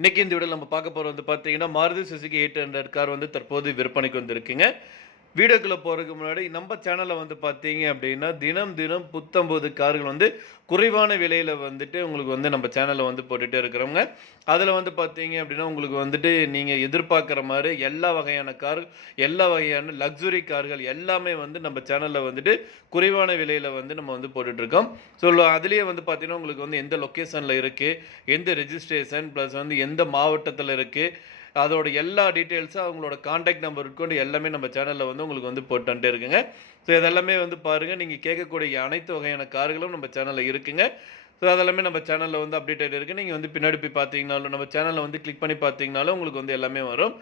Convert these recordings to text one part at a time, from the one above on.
இன்னைக்கு இந்த வீடியோல நம்ம பார்க்க போறது வந்து பார்த்தீங்கன்னா, மாருதி சுசுகி 800 கார் வந்து தற்போது விற்பனைக்கு வந்திருக்குங்க. வீடியோக்குள்ள போறதுக்கு முன்னாடி நம்ம சேனல்ல வந்து பார்த்தீங்க அப்படின்னா, தினம் தினம் புத்தம்புது கார்கள் வந்து குறைவான விலையில வந்துட்டு உங்களுக்கு வந்து நம்ம சேனல்ல வந்து போட்டுட்டே இருக்கிறோங்க. அதில வந்து பார்த்தீங்க அப்படின்னா, உங்களுக்கு வந்துட்டு நீங்க எதிர்பார்க்கிற மாரி எல்லா வகையான கார், எல்லா வகையான லக்ஸுரி கார்கள் எல்லாமே வந்து நம்ம சேனல்ல வந்துட்டு குறைவான விலையில வந்து நம்ம வந்து போட்டுட்ருக்கோம். ஸோ அதிலேயே வந்து பார்த்தீங்கன்னா, உங்களுக்கு வந்து எந்த லொக்கேஷன்ல இருக்கு, எந்த ரெஜிஸ்ட்ரேஷன் பிளஸ் வந்து எந்த மாவட்டத்தில இருக்கு, அதோட எல்லா டீட்டெயில்ஸும் அவங்களோட கான்டாக்ட் நம்பர் முதற்கொண்டு எல்லாமே நம்ம சேனல்ல வந்து உங்களுக்கு வந்து போட்டு வந்துட்டே இருக்குங்க. ஸோ இதெல்லாமே வந்து பாருங்க, நீங்க கேட்கக்கூடிய அனைத்து வகையான கார்களும் நம்ம சேனல்ல இருக்குங்க. ஸோ அதெல்லாமே நம்ம சேனல்ல வந்து அப்டேட் ஆயிட்டு இருக்கு. நீங்க வந்து பின்னாடி போய் பார்த்தீங்கனாலும், நம்ம சேனல்ல வந்து கிளிக் பண்ணி பார்த்தீங்கனாலும் உங்களுக்கு வந்து எல்லாமே வரும்.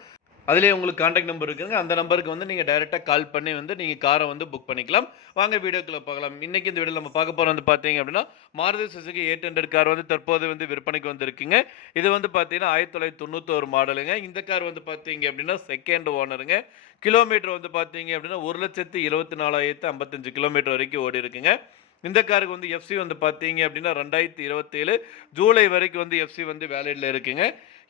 அதிலேயே உங்களுக்கு கான்டாக்ட் நம்பர் இருக்குங்க. அந்த நம்பருக்கு வந்து நீங்க டைரக்ட்டா கால் பண்ணி வந்து நீங்க கார வந்து புக் பண்ணிக்கலாம். வாங்க வீடியோக்குள்ள போகலாம். இன்னைக்கு இந்த வீடியோல நம்ம பார்க்க போறது வந்து பார்த்தீங்க அப்படின்னா, மாருதி சுசுகி 800 கார் வந்து தற்போது வந்து விற்பனைக்கு வந்திருக்குங்க. இது வந்து பார்த்தீங்கன்னா 1991 மாடலுங்க. இந்த கார் வந்து பார்த்தீங்க அப்படின்னா செகண்ட் ஓனருங்க. கிலோமீட்டர் வந்து பார்த்தீங்க அப்படின்னா 1,74,055 கிலோமீட்டர் வரைக்கும் ஓடியிருக்குங்க. இந்த காருக்கு வந்து எஃப்சி வந்து பார்த்தீங்க அப்படின்னா 2027 ஜூலை வரைக்கும் வந்து எஃப்சி வந்து வேலிட்ல இருக்குங்க.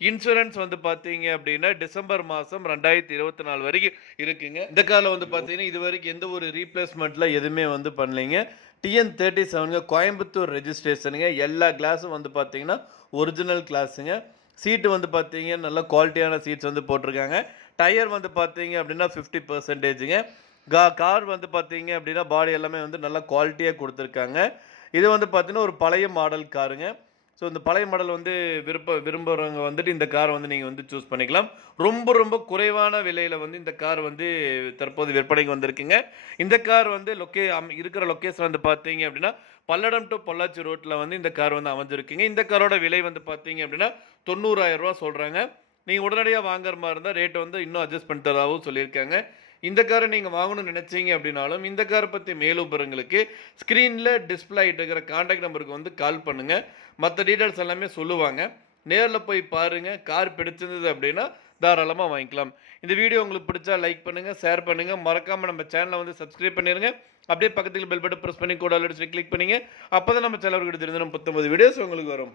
இன்சூரன்ஸ் வந்து பார்த்தீங்க அப்படின்னா டிசம்பர் மாதம் 2024 வரைக்கும் இருக்குங்க. இந்த கார்ல வந்து பார்த்தீங்கன்னா இதுவரைக்கும் எந்த ஒரு ரீப்ளேஸ்மெண்ட்ல எதுவுமே வந்து பண்ணலைங்க. டிஎன் 37ங்க கோயம்புத்தூர் ரெஜிஸ்ட்ரேஷனுங்க. எல்லா கிளாஸும் வந்து பார்த்தீங்கன்னா ஒரிஜினல் கிளாஸுங்க. சீட்டு வந்து பார்த்தீங்க நல்ல குவாலிட்டியான சீட்ஸ் வந்து போட்டிருக்காங்க. டயர் வந்து பார்த்தீங்க அப்படின்னா 50%ங்க. கார் வந்து பார்த்தீங்க அப்படின்னா பாடி எல்லாமே வந்து நல்லா குவாலிட்டியா குடுத்துருக்காங்க. இது வந்து பார்த்தீங்கன்னா ஒரு பழைய மாடல் காருங்க. ஸோ இந்த பழைய மாடல் வந்து விரும்புறவங்க வந்துட்டு இந்த கார வந்து நீங்க வந்து சூஸ் பண்ணிக்கலாம். ரொம்ப ரொம்ப குறைவான விலையில வந்து இந்த கார் வந்து தற்போது விற்பனைக்கு வந்திருக்குங்க. இந்த கார் வந்து இருக்கிற லொக்கேஷன் வந்து பார்த்தீங்க அப்படின்னா, பல்லடம் டூ பொள்ளாச்சி ரோட்ல வந்து இந்த கார் வந்து அமைஞ்சிருக்குங்க. இந்த காரோட விலை வந்து பார்த்தீங்க அப்படின்னா, ரூ. 90,000 சொல்றாங்க. நீங்க உடனடியா வாங்குற மாரி இருந்தா ரேட் வந்து இன்னும் அட்ஜஸ்ட் பண்ணி தரதாவும் சொல்லியிருக்காங்க. இந்த கார நீங்க வாங்கணும்னு நினைச்சீங்க அப்படின்னாலும், இந்த கார பத்தி மேலும் விவரங்களுக்கு ஸ்க்ரீன்ல டிஸ்ப்ளே ஆயிட்டு இருக்கிற கான்டாக்ட் நம்பருக்கு வந்து கால் பண்ணுங்க. மத்த டீட்டெயில்ஸ் எல்லாமே சொல்லுவாங்க. நேர்ல போய் பாருங்க. கார் பிடிச்சிருந்தது அப்படின்னா, தாராளமா வாங்கிக்கலாம். இந்த வீடியோ உங்களுக்கு பிடிச்சா லைக் பண்ணுங்க, ஷேர் பண்ணுங்க. மறக்காம நம்ம சேனல வந்து சப்ஸ்கிரைப் பண்ணிருங்க. அப்படியே பக்கத்துல பெல் பட்டன் பிரஸ் பண்ணி கூட ஆல் அடிச்சு கிளிக் பண்ணீங்க. அப்பதான் நம்ம சேனல் தினம் 19 வீடியோஸ் உங்களுக்கு வரும்.